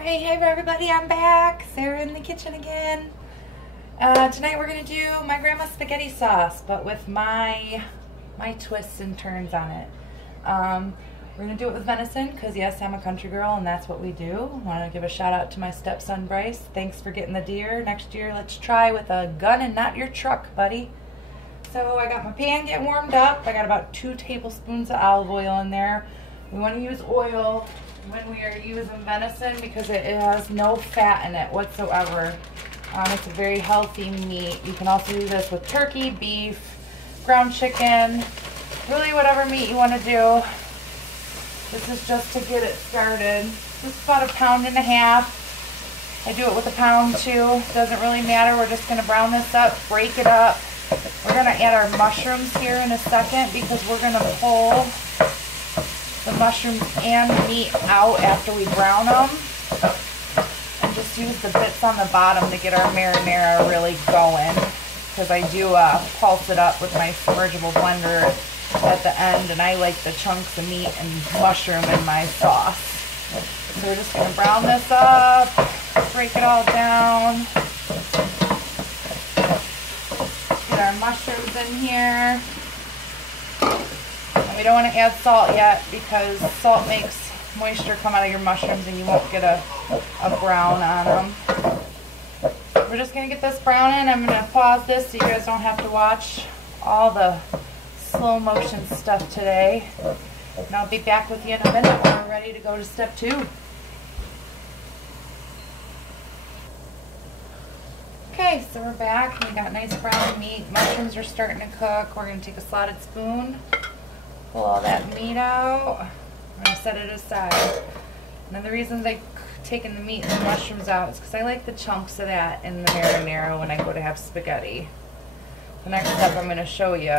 Alright, hey everybody, I'm back. Sarah in the kitchen again. Tonight we're going to do my grandma's spaghetti sauce, but with my twists and turns on it. We're going to do it with venison, because yes, I'm a country girl and that's what we do. I want to give a shout out to my stepson Bryce. Thanks for getting the deer. Next year, let's try with a gun and not your truck, buddy. So I got my pan getting warmed up. I got about 2 tablespoons of olive oil in there. We want to use oil when we are using venison because it has no fat in it whatsoever. It's a very healthy meat. You can also do this with turkey, beef, ground chicken, really whatever meat you want to do. This is just to get it started. This is about 1.5 pounds. I do it with 1 pound too. Doesn't really matter. We're just going to brown this up, break it up. We're going to add our mushrooms here in a second because we're going to pull the mushrooms and the meat out after we brown them. And just use the bits on the bottom to get our marinara really going. Because I do pulse it up with my submergible blender at the end. And I like the chunks of meat and mushroom in my sauce. So we're just going to brown this up. Break it all down. Get our mushrooms in here. We don't want to add salt yet because salt makes moisture come out of your mushrooms and you won't get a brown on them. We're just going to get this browning. I'm going to pause this so you guys don't have to watch all the slow motion stuff today. And I'll be back with you in a minute when we're ready to go to step 2. Okay, so we're back. We got nice brown meat. Mushrooms are starting to cook. We're going to take a slotted spoon. Pull all that meat out. I'm going to set it aside. One of the reasons I've taken the meat and the mushrooms out is because I like the chunks of that in the marinara when I go to have spaghetti. The next step I'm going to show you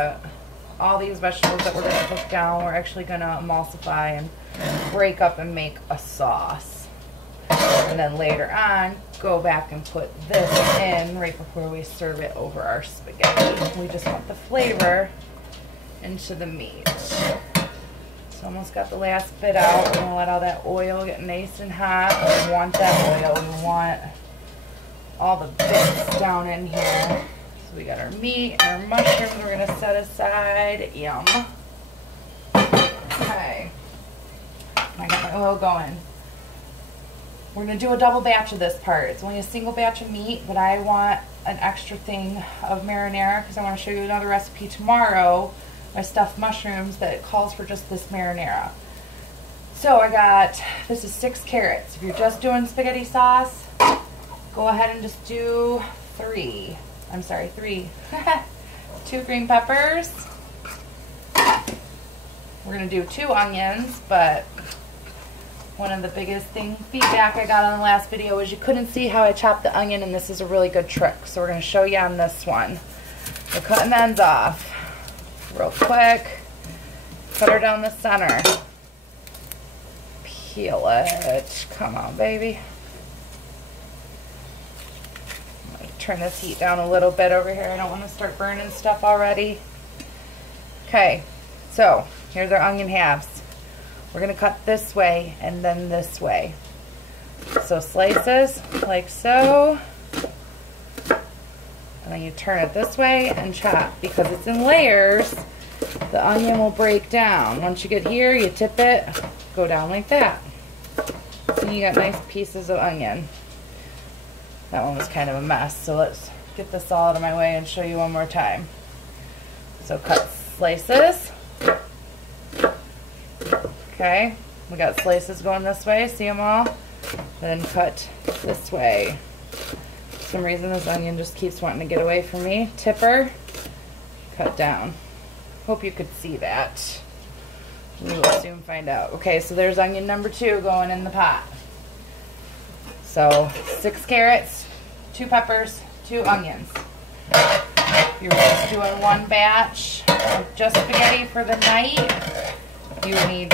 all these vegetables that we're going to cook down. We're actually going to emulsify and break up and make a sauce. And then later on, go back and put this in right before we serve it over our spaghetti. We just want the flavor into the meat. So almost got the last bit out. We're going to let all that oil get nice and hot. We want that oil. We want all the bits down in here. So we got our meat and our mushrooms we're going to set aside. Yum. Okay. I got my oil going. We're going to do a double batch of this part. It's only a single batch of meat, but I want an extra thing of marinara because I want to show you another recipe tomorrow. My stuffed mushrooms that calls for just this marinara. So I got, this is 6 carrots. If you're just doing spaghetti sauce, go ahead and just do 3. I'm sorry, 3. 2 green peppers. We're going to do 2 onions, but one of the biggest feedback I got on the last video was you couldn't see how I chopped the onion, and this is a really good trick. So we're going to show you on this one. We're cutting the ends off. Real quick, cut her down the center, peel it, come on baby. I'm going to turn this heat down a little bit over here. I don't want to start burning stuff already. Okay, so here's our onion halves. We're going to cut this way and then this way. So slices like so. And then you turn it this way and chop. Because it's in layers, the onion will break down. Once you get here, you tip it, go down like that. And you got nice pieces of onion. That one was kind of a mess, so let's get this all out of my way and show you one more time. So cut slices. Okay, we got slices going this way, see them all? Then cut this way. For some reason this onion just keeps wanting to get away from me. Tipper, cut down. Hope you could see that. We will soon find out. Okay, so there's onion number 2 going in the pot. So 6 carrots, 2 peppers, 2 onions. If you're just doing one batch of just spaghetti for the night, you need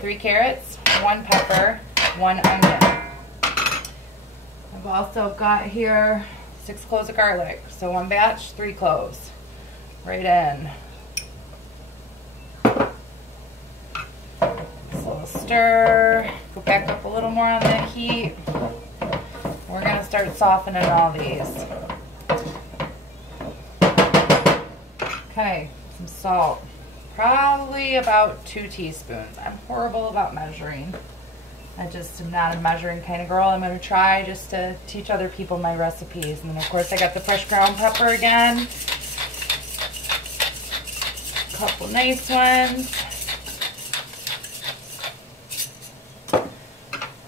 3 carrots, 1 pepper, 1 onion. I've also got here 6 cloves of garlic. So 1 batch, 3 cloves. Right in. So we'll stir. Go back up a little more on that heat. start softening all these. Okay, some salt. Probably about 2 teaspoons. I'm horrible about measuring. I just am not a measuring kind of girl. I'm going to try just to teach other people my recipes. And then of course I got the fresh ground pepper again. A couple nice ones.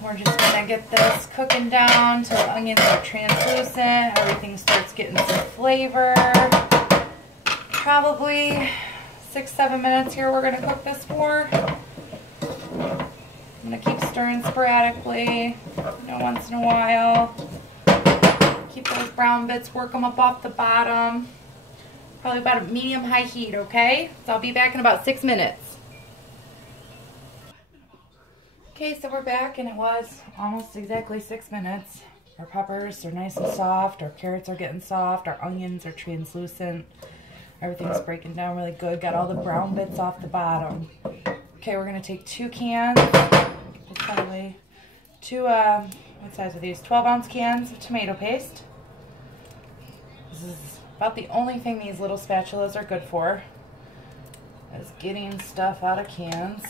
We're just going to get this cooking down till the onions are translucent. Everything starts getting some flavor. Probably 6-7 minutes here we're going to cook this for. I'm going to keep stirring sporadically, once in a while. Keep those brown bits, work them up off the bottom. Probably about a medium-high heat, okay? So I'll be back in about 6 minutes. Okay, so we're back, and it was almost exactly 6 minutes. Our peppers are nice and soft, our carrots are getting soft, our onions are translucent. Everything's breaking down really good. Got all the brown bits off the bottom. Okay, we're going to take 2 cans. Get this out of the way. 2, what size are these? 12-ounce cans of tomato paste. This is about the only thing these little spatulas are good for, is getting stuff out of cans.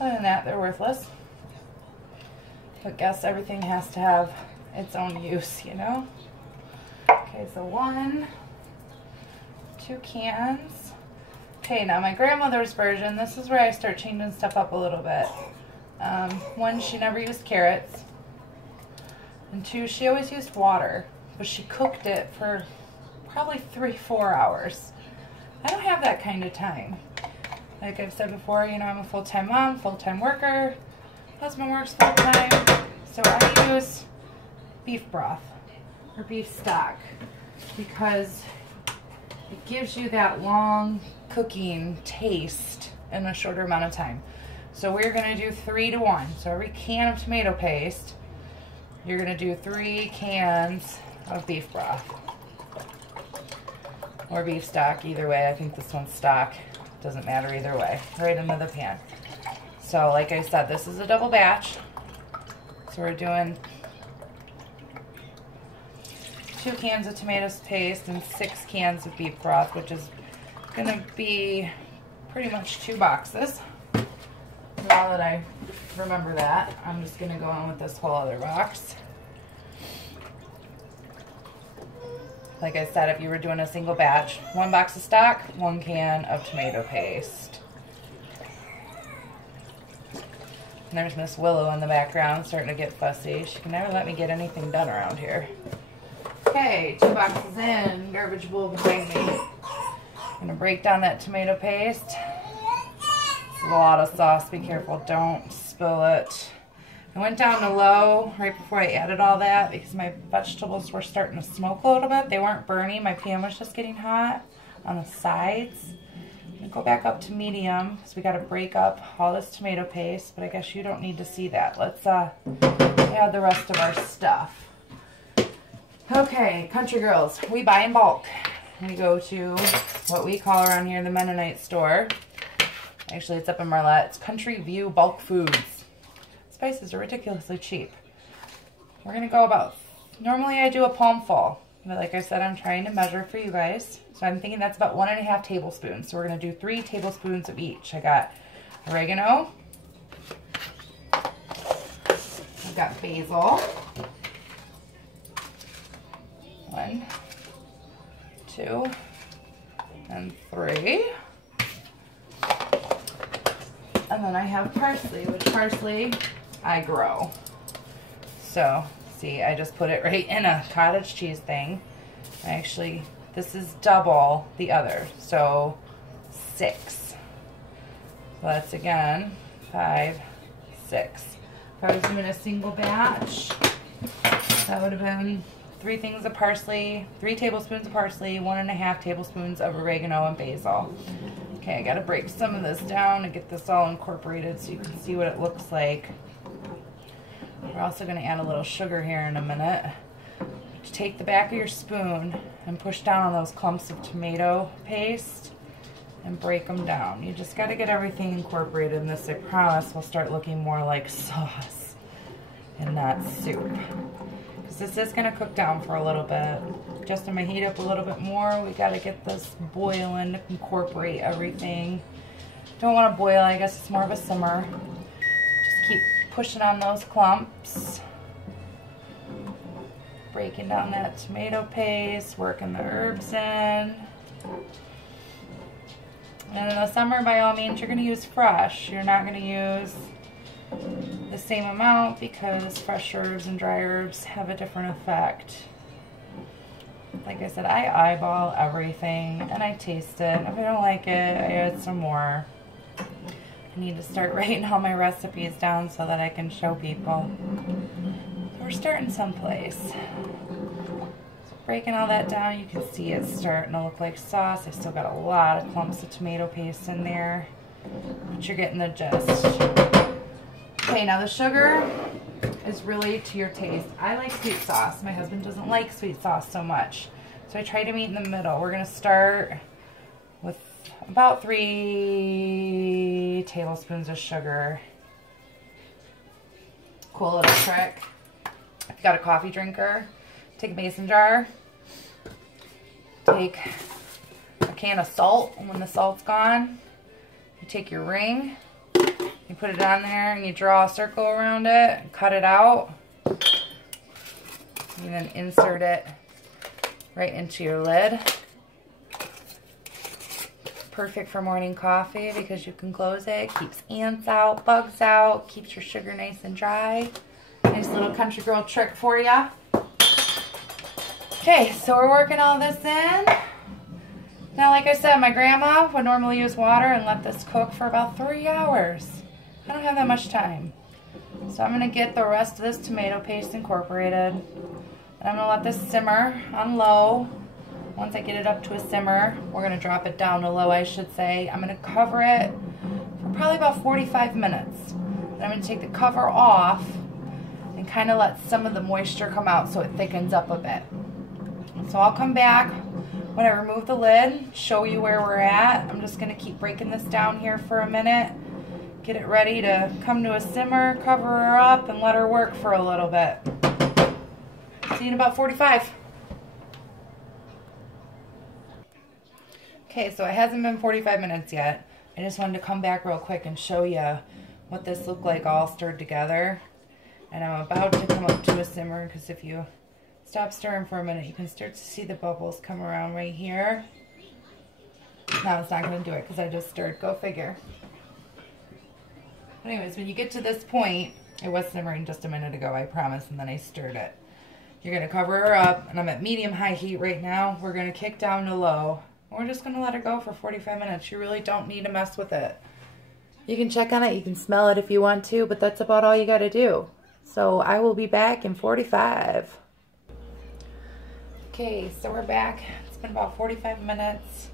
Other than that, they're worthless. But guess everything has to have its own use, you know? Okay, so 1, 2 cans. Okay, now my grandmother's version, this is where I start changing stuff up a little bit. 1, she never used carrots. And 2, she always used water. But she cooked it for probably 3-4 hours. I don't have that kind of time. Like I've said before, I'm a full-time mom, full-time worker. Husband works full-time. So I use beef broth or beef stock because it gives you that long cooking taste in a shorter amount of time. So we're going to do 3 to 1. So every can of tomato paste, you're going to do 3 cans of beef broth. Or beef stock, either way. I think this one's stock. Doesn't matter either way. Right into the pan. So like I said, this is a double batch. So we're doing 2 cans of tomato paste and 6 cans of beef broth, which is going to be pretty much 2 boxes. Now that I remember that, I'm just going to go on with this whole other box. Like I said, if you were doing a single batch, 1 box of stock, 1 can of tomato paste. And there's Miss Willow in the background starting to get fussy. She can never let me get anything done around here. Okay, 2 boxes in, garbage bowl behind me. I'm going to break down that tomato paste. It's a lot of sauce, be careful, don't spill it. I went down to low right before I added all that because my vegetables were starting to smoke a little bit. They weren't burning, my pan was just getting hot on the sides. I'm going to go back up to medium because we got to break up all this tomato paste, but I guess you don't need to see that. Let's add the rest of our stuff. Okay, country girls, we buy in bulk. We go to what we call around here the Mennonite store. Actually, it's up in Marlette. It's Country View Bulk Foods. Spices are ridiculously cheap. We're going to go about, normally I do a palm full, but like I said, I'm trying to measure for you guys. So I'm thinking that's about 1.5 tablespoons. So we're going to do 3 tablespoons of each. I got oregano. I've got basil. 1, 2, and 3. And then I have parsley, which parsley I grow. So, see, I just put it right in a cottage cheese thing. Actually, this is double the other, so 6. So that's again 5, 6. If I was doing a single batch, that would have been 3 things of parsley, 3 tablespoons of parsley, 1.5 tablespoons of oregano and basil. Okay, I gotta break some of this down to get this all incorporated so you can see what it looks like. We're also gonna add a little sugar here in a minute. Take the back of your spoon and push down on those clumps of tomato paste and break them down. You just gotta get everything incorporated in this. I promise will start looking more like sauce and not soup. because this is going to cook down for a little bit. Just I'm going to heat up a little bit more. We got to get this boiling to incorporate everything. Don't want to boil, I guess it's more of a simmer. Just keep pushing on those clumps. Breaking down that tomato paste, working the herbs in. And in the summer, by all means, you're going to use fresh. You're not going to use the same amount because fresh herbs and dry herbs have a different effect. Like I said, I eyeball everything and I taste it. If I don't like it, I add some more. I need to start writing all my recipes down so that I can show people. So we're starting someplace. So breaking all that down, you can see it's starting to look like sauce. I still got a lot of clumps of tomato paste in there, but you're getting the gist. Okay, now the sugar is really to your taste. I like sweet sauce. My husband doesn't like sweet sauce so much, so I try to meet in the middle. We're going to start with about 3 tablespoons of sugar. Cool little trick. If you got a coffee drinker, take a mason jar, take a can of salt, and when the salt's gone, you take your ring, you put it on there, and you draw a circle around it, and cut it out, and then insert it right into your lid. Perfect for morning coffee because you can close it, keeps ants out, bugs out, keeps your sugar nice and dry. Nice little country girl trick for you. Okay, so we're working all this in. Now, like I said, my grandma would normally use water and let this cook for about 3 hours. I don't have that much time. So I'm going to get the rest of this tomato paste incorporated. And I'm going to let this simmer on low. Once I get it up to a simmer, we're going to drop it down to low, I should say. I'm going to cover it for probably about 45 minutes. And I'm going to take the cover off and kind of let some of the moisture come out so it thickens up a bit. So I'll come back when I remove the lid, show you where we're at. I'm just going to keep breaking this down here for a minute. Get it ready to come to a simmer, cover her up, and let her work for a little bit. See you in about 45. Okay, so it hasn't been 45 minutes yet. I just wanted to come back real quick and show you what this looked like all stirred together. And I'm about to come up to a simmer because if you stop stirring for a minute, you can start to see the bubbles come around right here. Now it's not going to do it because I just stirred. Go figure. Anyways, when you get to this point, it was simmering just a minute ago, I promise, and then I stirred it. You're going to cover her up, and I'm at medium-high heat right now. We're going to kick down to low. We're just going to let her go for 45 minutes. You really don't need to mess with it. You can check on it, you can smell it if you want to, but that's about all you got to do. So I will be back in 45. Okay, so we're back. It's been about 45 minutes.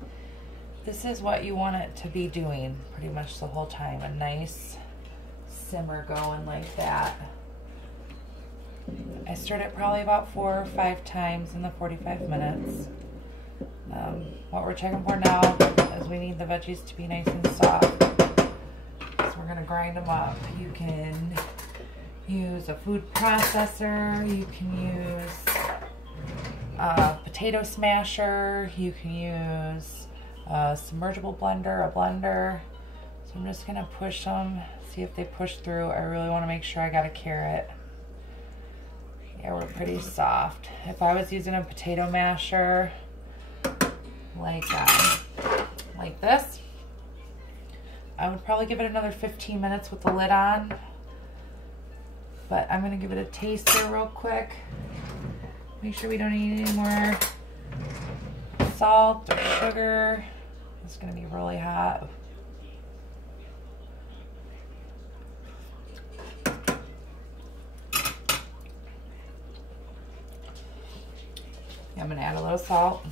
This is what you want it to be doing pretty much the whole time. A nice simmer going like that. I stirred it probably about 4 or 5 times in the 45 minutes. What we're checking for now is we need the veggies to be nice and soft. So we're going to grind them up. You can use a food processor. You can use a potato smasher. You can use a submergible blender, a blender. So I'm just going to push them, see if they push through. I really want to make sure I got a carrot. Yeah, we're pretty soft. If I was using a potato masher, like this, I would probably give it another 15 minutes with the lid on. But I'm going to give it a taster real quick. Make sure we don't need any more salt or sugar. It's going to be really hot. I'm going to add a little salt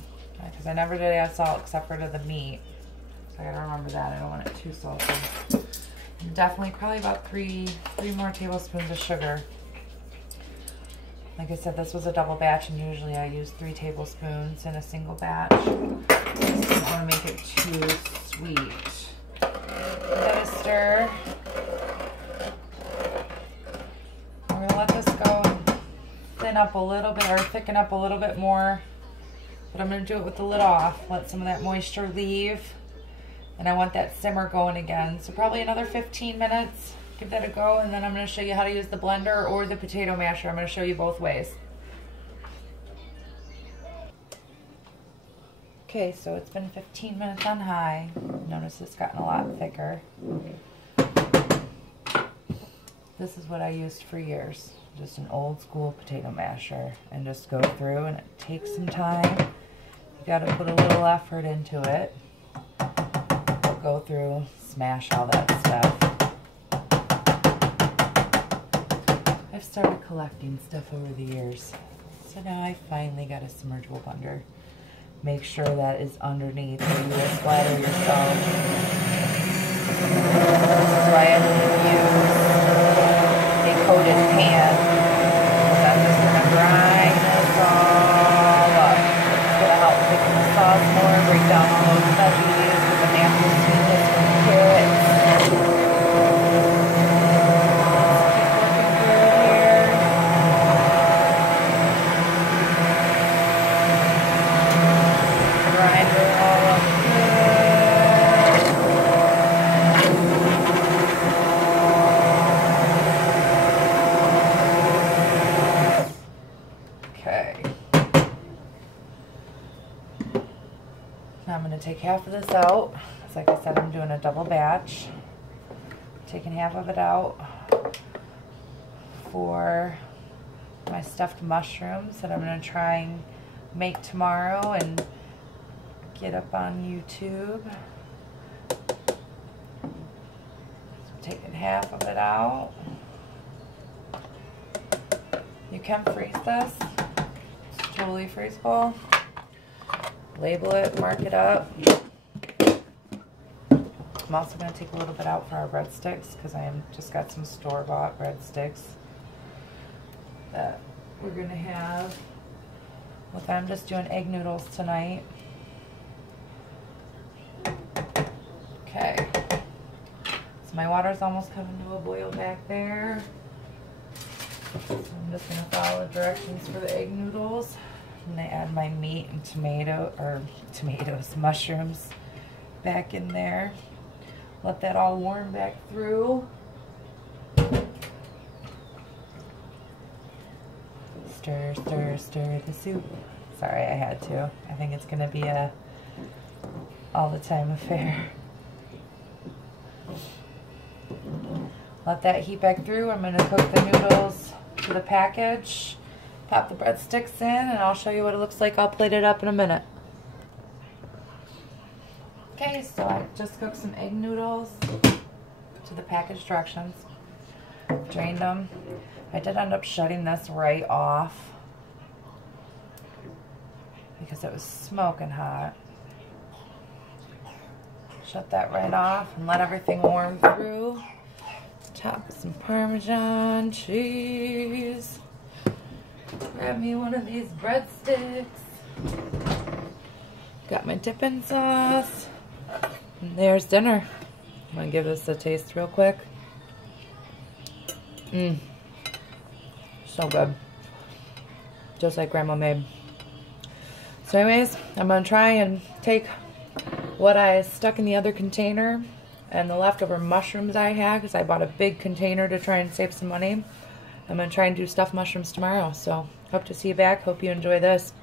because I never did add salt except for to the meat. So I got to remember that. I don't want it too salty. And definitely probably about three more tablespoons of sugar. Like I said, this was a double batch and usually I use 3 tablespoons in a single batch. I just don't want to make it too sweet. Give it a stir. We're going to let this go thin up a little bit, or thicken up a little bit more. But I'm going to do it with the lid off. Let some of that moisture leave. And I want that simmer going again. So probably another 15 minutes. Give that a go, and then I'm going to show you how to use the blender or the potato masher. I'm going to show you both ways. Okay, so it's been 15 minutes on high. Notice it's gotten a lot thicker. This is what I used for years. Just an old school potato masher. And just go through, and it takes some time. You got to put a little effort into it. Go through, smash all that stuff. I've started collecting stuff over the years. So now I finally got a submergible blender. Make sure that is underneath, or you will splatter yourself. This is why I use a coated pan. So I'm just going to grind this all up. It's going to help thicken the sauce more, break down all those veggies with the natural sweetness from the carrots. Now I'm going to take half of this out. Because like I said, I'm doing a double batch. Taking half of it out for my stuffed mushrooms that I'm going to try and make tomorrow and get up on YouTube. So I'm taking half of it out. You can freeze this. It's totally freezable. Label it, mark it up. I'm also going to take a little bit out for our breadsticks because I just got some store-bought breadsticks that we're going to have. With I'm just doing egg noodles tonight. Okay. So my water's almost coming to a boil back there. So I'm just going to follow the directions for the egg noodles. I'm going to add my meat and mushrooms back in there. Let that all warm back through. Stir, stir, stir the soup. Sorry, I had to. I think it's going to be a all the time affair. Let that heat back through. I'm going to cook the noodles to the package. Pop the breadsticks in, and I'll show you what it looks like. I'll plate it up in a minute. Okay, so I just cooked some egg noodles to the package directions. Drained them. I did end up shutting this right off because it was smoking hot. Shut that right off and let everything warm through. Top with some Parmesan cheese. Grab me one of these breadsticks. Got my dipping sauce. And there's dinner. I'm going to give this a taste real quick. So good. Just like Grandma made. So anyways, I'm going to try and take what I stuck in the other container and the leftover mushrooms I had, because I bought a big container to try and save some money. I'm going to try and do stuffed mushrooms tomorrow. So hope to see you back. Hope you enjoy this.